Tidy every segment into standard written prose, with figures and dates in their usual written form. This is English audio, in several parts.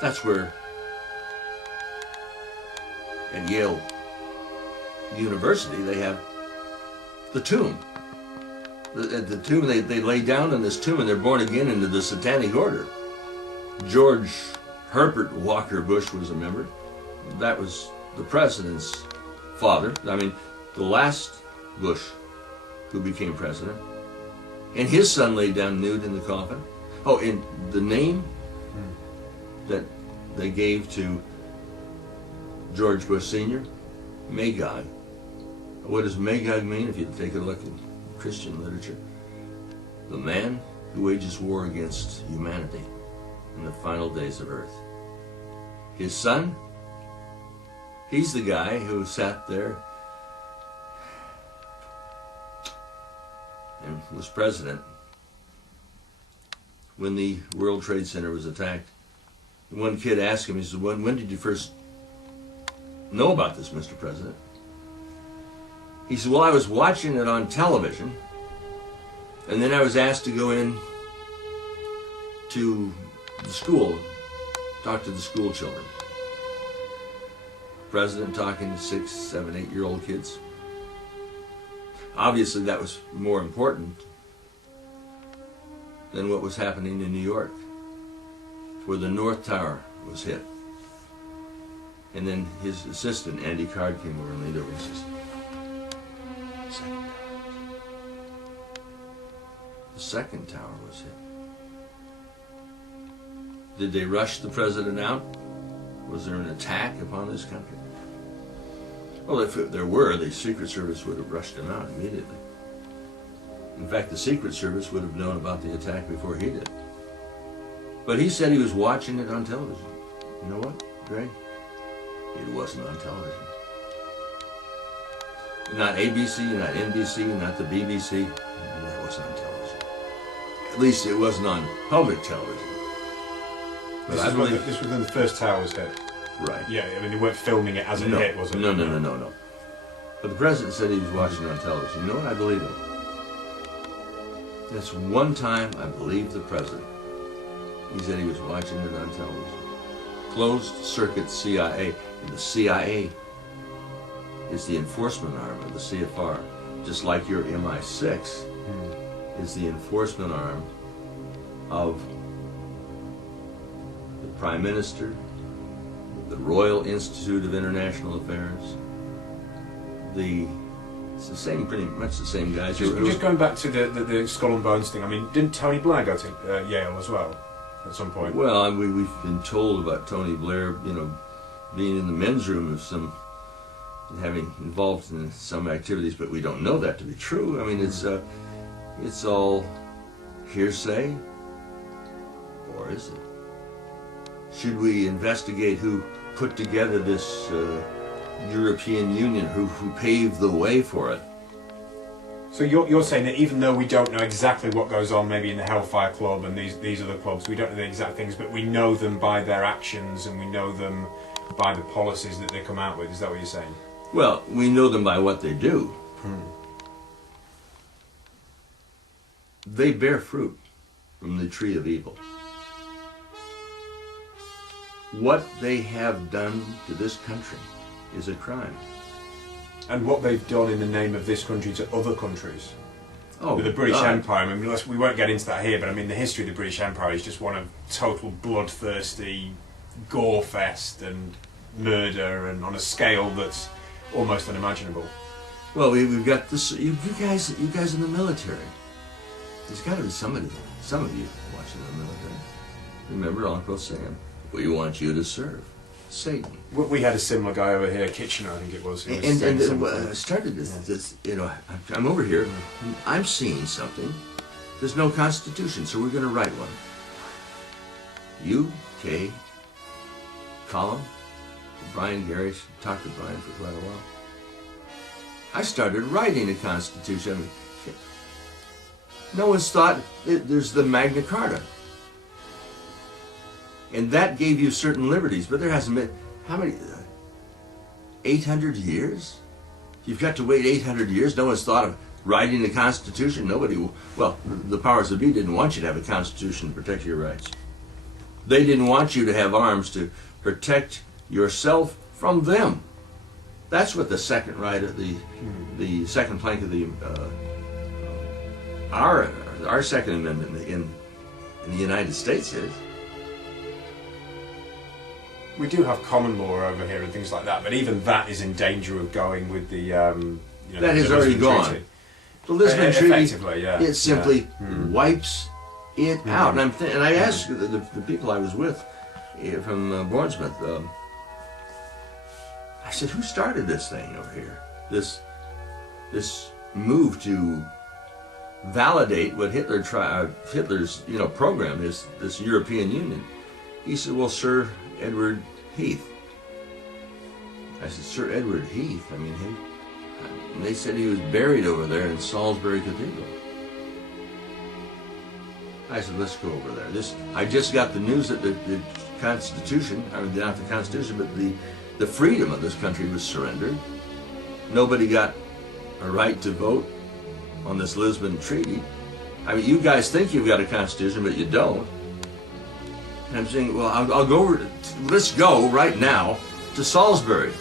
That's where, at Yale University, they have the tomb. At the tomb, they lay down in this tomb and they're born again into the Satanic Order. George Herbert Walker Bush was a member. That was the president's father. I mean, the last Bush who became president. And his son laid down nude in the coffin. Oh, and the name that they gave to George Bush Sr., Magog. What does Magog mean if you take a look in Christian literature? The man who wages war against humanity in the final days of Earth. His son, he's the guy who sat there and was president when the World Trade Center was attacked. One kid asked him, he said, when did you first know about this, Mr. President? He said, well, I was watching it on television, and then I was asked to go in to the school, talk to the school children. President talking to 6, 7, 8-year-old kids. Obviously, that was more important than what was happening in New York, where the North Tower was hit. And then his assistant, Andy Card, came over and leaned over and says, second tower. The second tower was hit. Did they rush the president out? Was there an attack upon this country? Well, if there were, the Secret Service would have rushed him out immediately. In fact, the Secret Service would have known about the attack before he did. But he said he was watching it on television. You know what, Greg? It wasn't on television. Not ABC, not NBC, not the BBC. That wasn't on television. At least it wasn't on public television. But this was when the first tower was hit. Right. Yeah, I mean, they weren't filming it as it hit, was it? No. But the president said he was watching it on television. You know what? I believe him. That's one time I believed the president. He said he was watching it on television. Closed circuit CIA. And the CIA is the enforcement arm of the CFR. Just like your MI6 is the enforcement arm of the Prime Minister, the Royal Institute of International Affairs. It's the same, pretty much the same guys. Just going back to the Skull and Bones thing, I mean, didn't Tony Blair go to Yale as well at some point? Well, we've been told about Tony Blair, being in the men's room of having involved in some activities, but we don't know that to be true. I mean, it's all hearsay, or is it? Should we investigate who put together this European Union, who paved the way for it? So you're saying that even though we don't know exactly what goes on maybe in the Hellfire Club and these other clubs, we don't know the exact things, but we know them by their actions and we know them by the policies that they come out with. Is that what you're saying? Well, we know them by what they do. They bear fruit from the tree of evil. What they have done to this country is a crime. And what they've done in the name of this country to other countries. Oh, with the British Empire, I mean, we won't get into that here, but I mean, the history of the British Empire is just one of total bloodthirsty gore fest and murder, and on a scale that's almost unimaginable. Well, we've got this. You guys in the military. There's got to be some of you watching the military. Remember Uncle Sam? We want you to serve Satan. We had a similar guy over here, Kitchener, I think it was. And started this. I'm over here. I'm seeing something. There's no constitution, so we're going to write one. UK column. Brian Gary talked to Brian for quite a while. I started writing a constitution. I mean, no one's thought there's the Magna Carta. And that gave you certain liberties, but there hasn't been, how many, 800 years? You've got to wait 800 years? No one's thought of writing a constitution? Nobody, well, the powers that be didn't want you to have a constitution to protect your rights. They didn't want you to have arms to protect yourself from them. That's what the second right of the second plank of the our Second Amendment in the United States is. We do have common law over here and things like that, but even that is in danger of going with the that has already gone. The Lisbon Treaty, it simply wipes it out. And I asked the people I was with from Bournemouth, I said, who started this thing over here? This move to validate what Hitler's program is, this European Union. He said, well, Sir Edward Heath. I said, Sir Edward Heath? I mean, and they said he was buried over there in Salisbury Cathedral. I said, let's go over there. I just got the news that the Constitution, I mean, not the Constitution, but the freedom of this country was surrendered. Nobody got a right to vote on this Lisbon Treaty. I mean, you guys think you've got a Constitution, but you don't. And I'm saying, well, I'll go, let's go right now to Salisbury.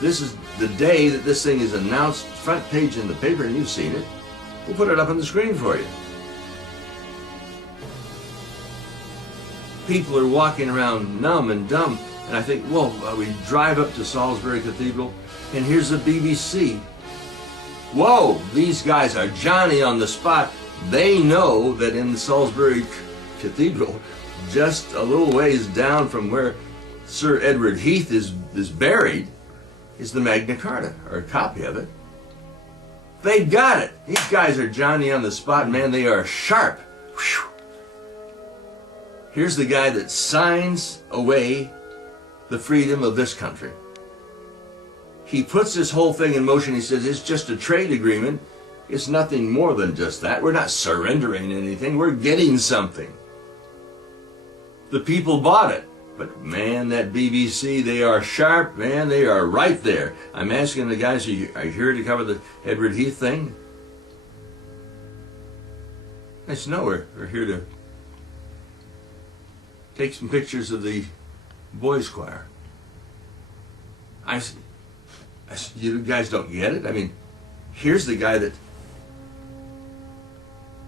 This is the day that this thing is announced, front page in the paper, and you've seen it. We'll put it up on the screen for you. People are walking around numb and dumb, and I think, well, we drive up to Salisbury Cathedral, and here's the BBC. Whoa, these guys are Johnny on the spot. They know that in the Salisbury Cathedral, just a little ways down from where Sir Edward Heath is buried, is the Magna Carta, or a copy of it. They got it. These guys are Johnny on the spot, man. They are sharp. Whew. Here's the guy that signs away the freedom of this country. He puts this whole thing in motion. He says it's just a trade agreement. It's nothing more than just that. We're not surrendering anything. We're getting something. The people bought it. But man, that BBC, they are sharp, man. They are right there. I'm asking the guys, are you here to cover the Edward Heath thing? I said, no, we're here to take some pictures of the boys' choir. I said, you guys don't get it? I mean, here's the guy that,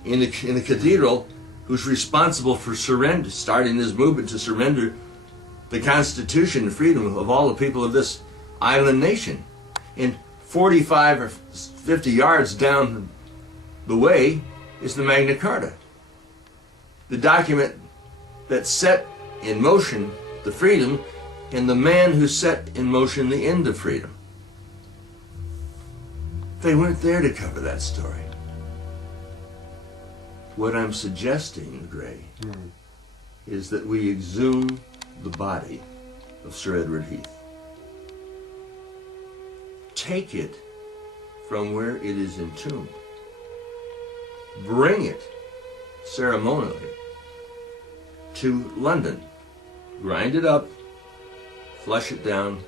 in the cathedral, who's responsible for starting this movement to surrender the Constitution and freedom of all the people of this island nation. And 45 or 50 yards down the way is the Magna Carta, the document that set in motion the freedom and the man who set in motion the end of freedom. They weren't there to cover that story. What I'm suggesting, Gray, is that we exhume the body of Sir Edward Heath. Take it from where it is entombed. Bring it ceremonially to London. Grind it up, flush it down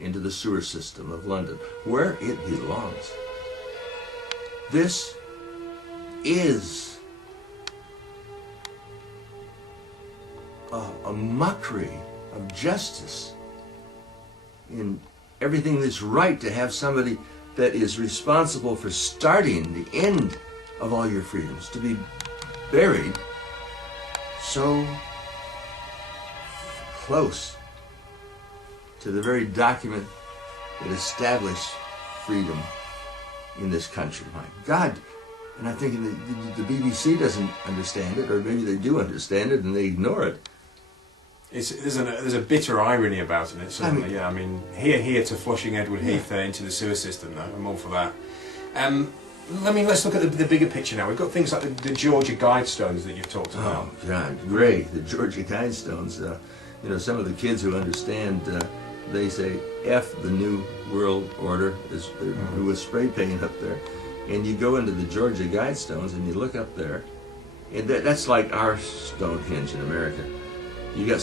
into the sewer system of London, where it belongs. This is a mockery of justice in everything that's right, to have somebody that is responsible for starting the end of all your freedoms to be buried so close to the very document that established freedom in this country. My God. And I'm thinking the BBC doesn't understand it, or maybe they do understand it and they ignore it. There's a bitter irony about it, certainly. I mean, here to flushing Edward Heath into the sewer system, though. I'm all for that. Let's look at the bigger picture now. We've got things like the Georgia Guidestones that you've talked about. Oh, God, great. The Georgia Guidestones. Some of the kids who understand, they say, F the New World Order, who was spray paint up there. And you go into the Georgia Guidestones and you look up there, and that's like our Stonehenge in America. You got